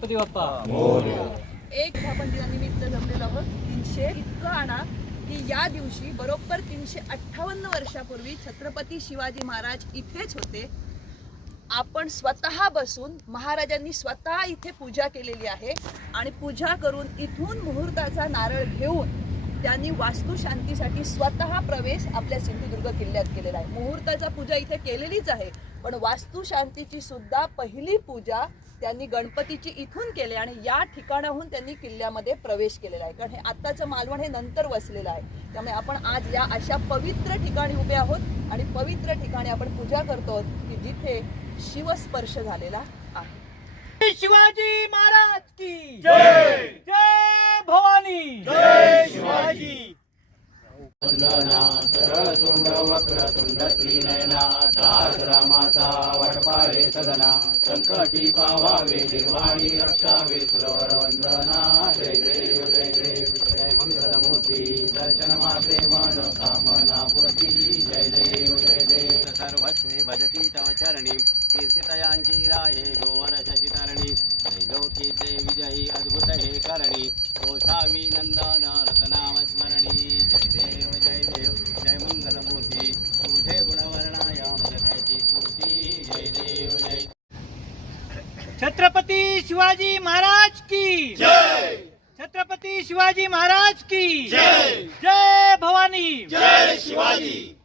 गणपती बाप्पा एक आपण दिनानिमित्त जमलेलो आहोत 300 इतकं आणा की या दिवशी बरोबर 358 वर्षापूर्वी छत्रपती शिवाजी महाराज इथेच होते. आपण स्वतः बसून महाराजांनी स्वतः इथे पूजा केलेली आहे आणि पूजा करून इथून मुहूर्ताचा नारळ घेऊन त्यांनी वास्तुशांतीसाठी स्वतः प्रवेश आपल्या सिंधुदुर्ग किल्ल्यात केलेला आहे. मुहूर्ताचा पूजा इथे केलेलीच आहे, पण वास्तुशांतीची सुद्धा पहिली पूजा त्यांनी गणपतीची इथून केली आणि या ठिकाणाहून त्यांनी किल्ल्यामध्ये प्रवेश केलेला आहे. कारण हे आत्ताचं मालवण हे नंतर वसलेलं आहे, त्यामुळे आपण आज या अशा पवित्र ठिकाणी उभे आहोत आणि पवित्र ठिकाणी आपण पूजा करतो की जिथे शिवस्पर्श झालेला आहे. शिवाजी महाराज की जय. जय भवानी. जय शिवाजी. वंदना सरसुंड वक्रतुंड त्रिनयना दासरामाचा वटपारे सदना संकटी पावावे निर्वाणी रक्षावे सुरवर वंदना. जय देव जय देव जय मंगलमूर्ती दर्शन मात्रे मन कामना पूर्ती. जय देव जय देव सर्वस्वे भजती तव चरणी कीर्तितयांची राहे गोवर शशिधरणी त्रैलोकी ते विजयी अद्भुत हे करणी ओसावी नंदन रतनाम स्मरणी. जय देव जय देव जय मंगलमूर्ती तुझे गुणवर्णाया जगाची स्फूर्ती. जय देव जय. छत्रपती शिवाजी महाराज की जय. छत्रपती शिवाजी महाराज की जय. जय भवानी. जय शिवाजी.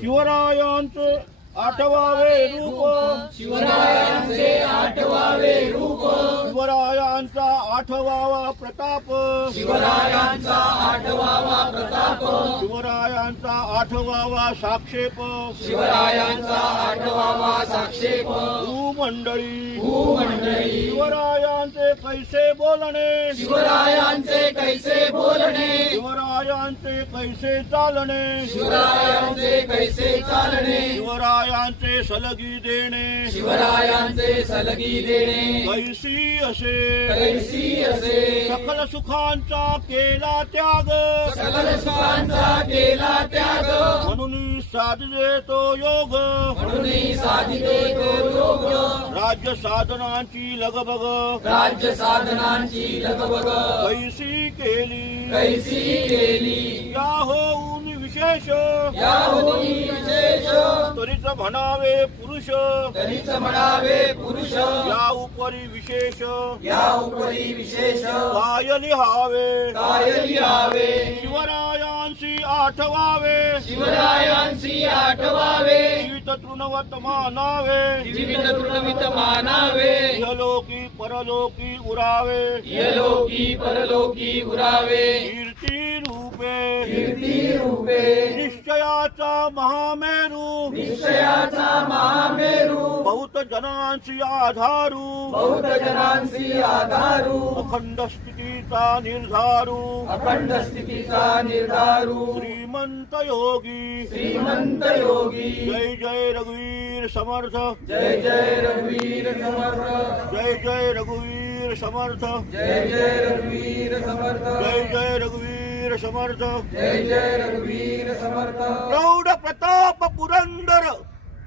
शिवरायांचे आठवावे रूप. शिवरायांचे आठवावे रूप. शिवरायांचा आठवावा प्रताप. शिवरायांचा आठवावा प्रताप. शिवरायांचा आठवावा साक्षेप. शिवरायांचा आठवावा साक्षेप. भूमंडळी भूमंडळी शिवरायांचे कैसे बोलणे. शिवरायांचे कैसे बोलणे. शिवरायांचे कैसे चालणे. शिवरायांचे कैसे चालणे. शिवरायांचे सलगी देणे. शिवरायांचे सलगी देणे. कैसी असे कैसी असे सकल सुखांचा केला त्याग. सकल सुखांचा केला त्याग. म्हणून साधले तो योग. म्हणून साधिते तो योग. राज्य साधनांची लगबग राज्य साधनांची लगबग कैसी केली. कैसी केली या होऊन विशेष या होती विशेष. तरीच म्हणावे पुरुष. तरीच म्हणावे पुरुष या उपरी विशेष या उपरी विशेष. काय लिहावे. काय लिहावे. शिवरायांशी आठवावे. शिवरायांशी आठवावे. जीवित तृणवत मानावे. जीवित तृणवित मानावे. इहलोकी परलोकी उरावे. यलोकी परलोकी उरावे. कीर्ती रूपे कीर्ती रूपे निश्चयाचा महामेरू. निश्चयाचा महामेरू. बहुत जनांशी आधारू. बहुत जनांसी आधारू. अखंड स्थितीचा निर्धारू. अखंड स्थितीचा निर्धारू. श्रीमंत योगी श्रीमंत योगी. जय जय रघुवीर समर्थ. जय जय रघुवीर समर्थ. जय जय रघुवीर समर्थ. जय जय रघुवीर समर्थ. जय जय रघुवीर समर्थ. जय जय रघुवीर समर्थ. प्रौढ प्रताप पुरंदर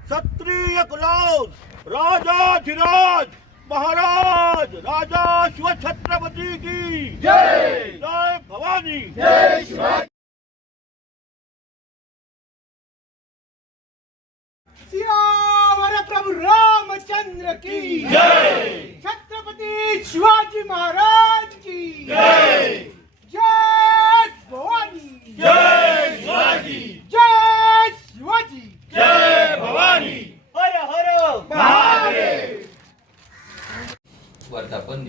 क्षत्रिय कुलास राजाधिराज महाराज राजा शिवछत्रपती की जय. जय भवानी. जय शिवाजी. सियावर प्रभु रामचंद्र की जय. छत्रपती शिवाजी महाराज की जय. जय भवानी. जय शिवाजी. जय शिवाजी. जय भवानी. हर हर महादेव. वर्धापन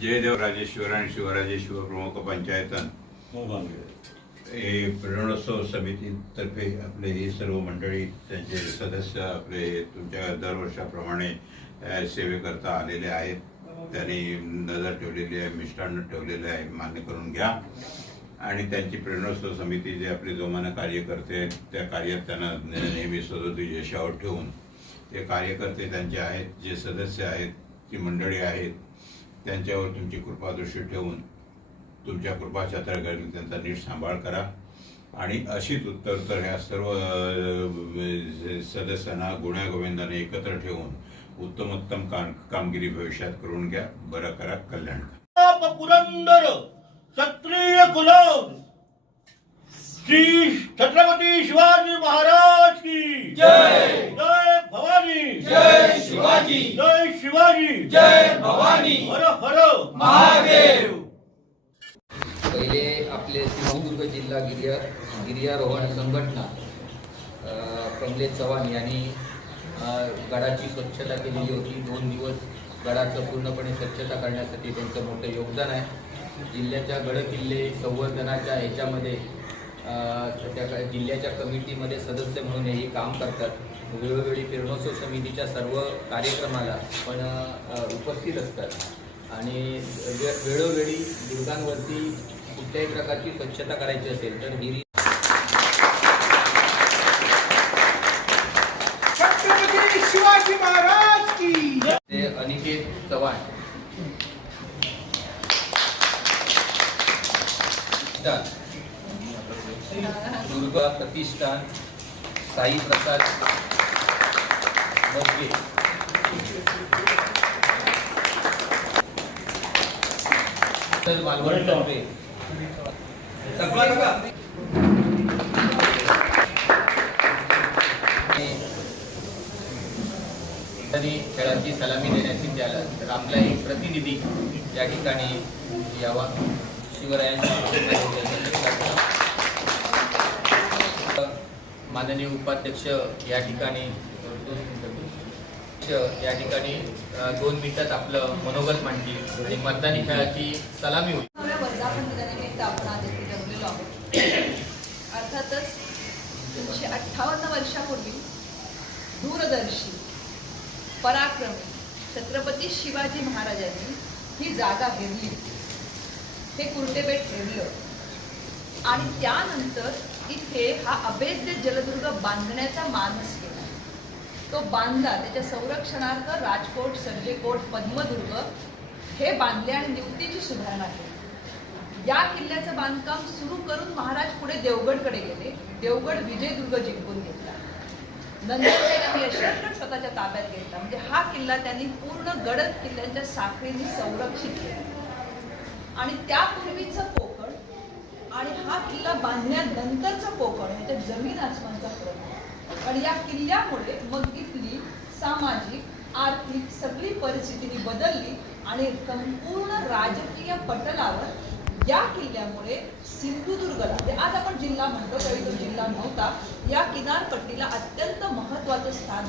जय देवराजेश्वर आणि शिवराजेश्वर प्रमुख पंचायतन हे प्रणोत्सव समितीतर्फे आपले ही सर्व मंडळी त्यांचे सदस्य आपले तुमच्या दरवर्षाप्रमाणे सेवेकरता आलेले आहेत. त्यांनी नजर ठेवलेली आहे, मिष्टान्न ठेवलेले आहे, मान्य करून घ्या. आणि त्यांची प्रेरणोत्सव समिती जे आपले जोमानं कार्य करते त्या कार्यात त्यांना नेहमी सदोदित यशावर ठेवून ते कार्यकर्ते त्यांचे आहेत, जे सदस्य आहेत जी मंडळी आहेत त्यांच्यावर तुमची कृपादृष्टी ठेवून तुमच्या कृपाछत्राखाली त्यांचा नीट सांभाळ करा आणि अशीच उत्तर ह्या सर्व सदस्यांना गुण्यागोविंदाने एकत्र ठेवून उत्तमोत्तम कामगिरी भविष्यात करून घ्या. बरं करा, कल्याण करा. पुरंदर क्षत्रिय कुलम श्री छत्रपती शिवाजी महाराज की जय. जय भवानी. जय शिवाजी. जय शिवाजी. जय भवानी. हर हर महादेव. पहिले आपले सिंधुदुर्ग जिल्हा गिर्यारोहण संघटना कमलेश चव्हाण यांनी गडाची स्वच्छता केलेली होती. 2 दिवस गडाचं पूर्णपणे स्वच्छता करण्यासाठी त्यांचं मोठं योगदान आहे. जिल्ह्याच्या गडकिल्ले संवर्धनाच्या ह्याच्यामध्ये त्या जिल्ह्याच्या कमिटीमध्ये सदस्य म्हणून हे काम करतात. वेळोवेळी किरणोत्सव समितीच्या सर्व कार्यक्रमाला पण उपस्थित असतात आणि वेळोवेळी दुर्गांवरती कुठल्याही प्रकारची स्वच्छता करायची असेल तर ही छत्रपती शिवाजी महाराज की ते अनिकेत चव्हाण दुर्गा प्रतिष्ठान साई प्रसाद मस्के मालवण तर्फे खेळाची सलामी देण्याची त्याला तर आपला एक प्रतिनिधी या ठिकाणी यावा. माननीय उपाध्यक्ष या ठिकाणी 2 मिनिटात आपलं मनोगत मांडतील आणि मतदानी खेळाची सलामी होईल. वर्धापन दिनानिमित्त आपण आज इथे जमलेलो आहोत. अर्थातच 358 वर्षापूर्वी दूरदर्शी पराक्रमी छत्रपती शिवाजी महाराजांनी ही जागा हेरली, हे कुर्टेबेट हेरलं आणि त्यानंतर इथे हा अभेद्य जलदुर्ग बांधण्याचा मानस केला. तो बांधला. त्याच्या संरक्षणार्थ राजकोट, सर्जेकोट, पद्मदुर्ग हे बांधले आणि निवतीची सुधारणा केली. या किल्ल्याचं बांधकाम सुरू करून महाराज पुढे देवगडकडे गेले. देवगड विजयदुर्ग जिंकून घेतला. नंतर त्यांनी यशवंतगड स्वतःच्या ताब्यात घेतला. म्हणजे हा किल्ला त्यांनी पूर्ण गडद किल्ल्यांच्या साखळीने संरक्षित केला आणि त्यापूर्वीचं कोकण आणि हा किल्ला बांधण्यानंतरचं कोकण ह्याच्यात जमीन आसमानचा फरक आहे. पण या किल्ल्यामुळे मग इथली सामाजिक आर्थिक सगळी परिस्थिती बदलली आणि संपूर्ण राजकीय पटलावर या किल्ल्यामुळे सिंधुदुर्गला, आज आपण जिल्हा म्हणतो तरी तो जिल्हा नव्हता, या किनारपट्टीला अत्यंत महत्त्वाचं स्थान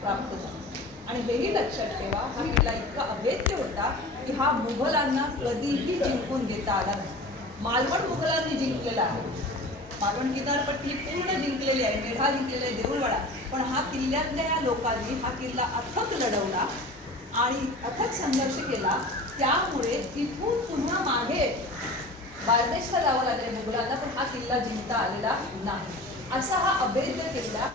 प्राप्त झालं. आणि हेही लक्षात ठेवा, हा किल्ला इतका अभेद्य होता की हा मुघलांना कधीही जिंकून घेता आला नाही. मालवण मुघलांनी जिंकलेला आहे, मालवण किनारपट्टी पूर्ण जिंकलेली आहे, मेढा जिंकलेला आहे, देऊळवाडा, पण हा किल्ल्यातल्या या लोकांनी हा किल्ला अथक लढवला आणि अथक संघर्ष केला. त्यामुळे तिथून पुन्हा मागे बारदेशला जावं लागेल मुघलांना, पण हा किल्ला जिंकता आलेला नाही. असा हा अभेद्य किल्ला.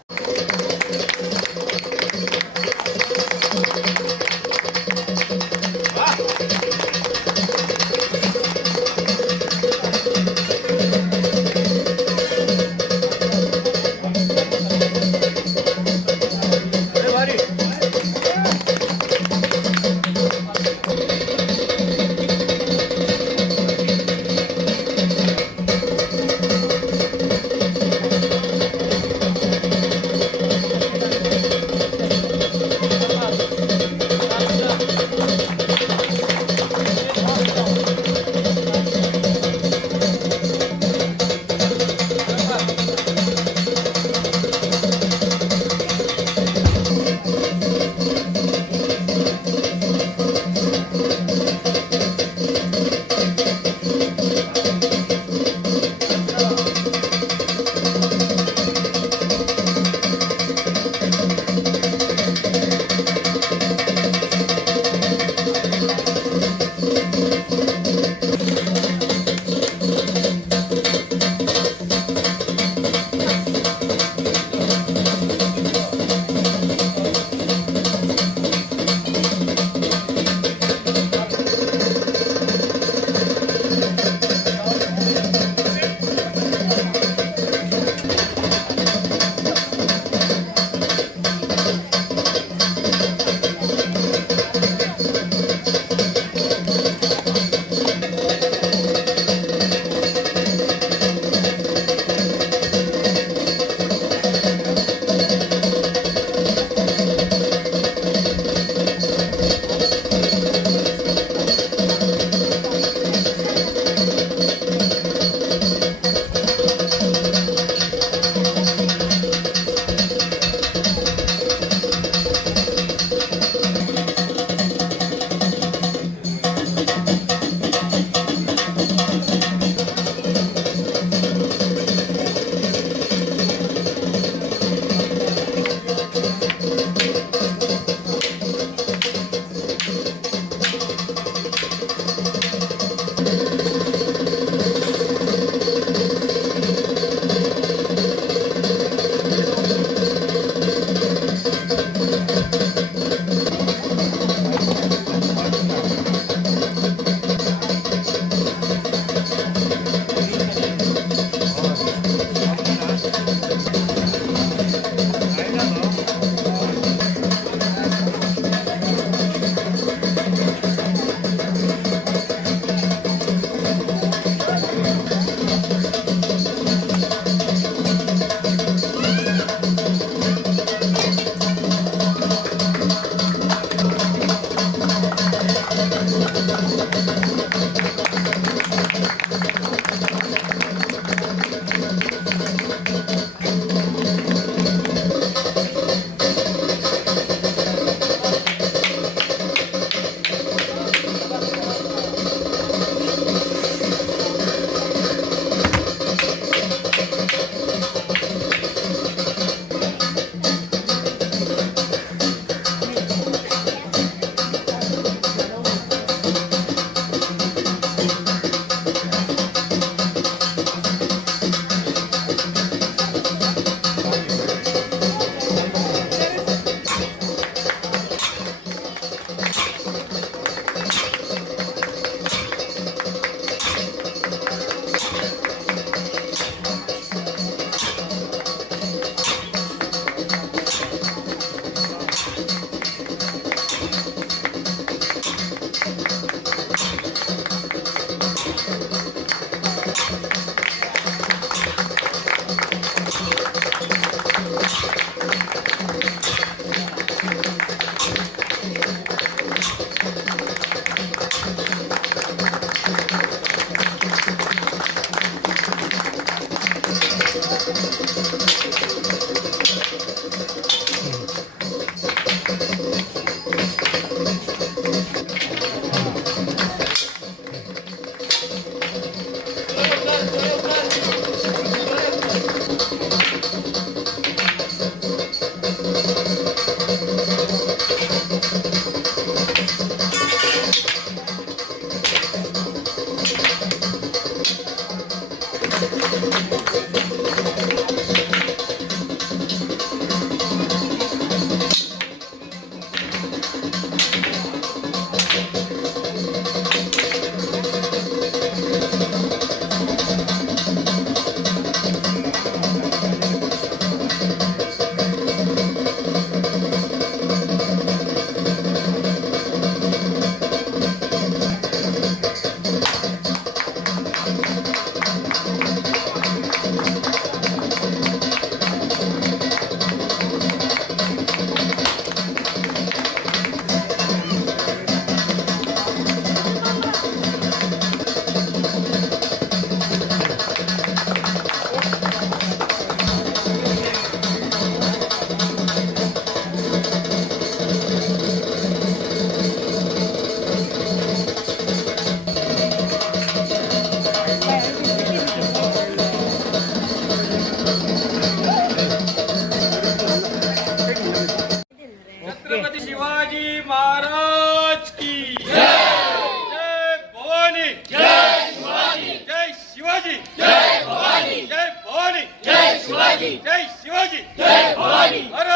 छत्रपती शिवाजी महाराज की जय भवानी जय शिवाजी जय शिवाजी जय भवानी जय भवानी जय शिवाजी जय शिवाजी जय भवानी हर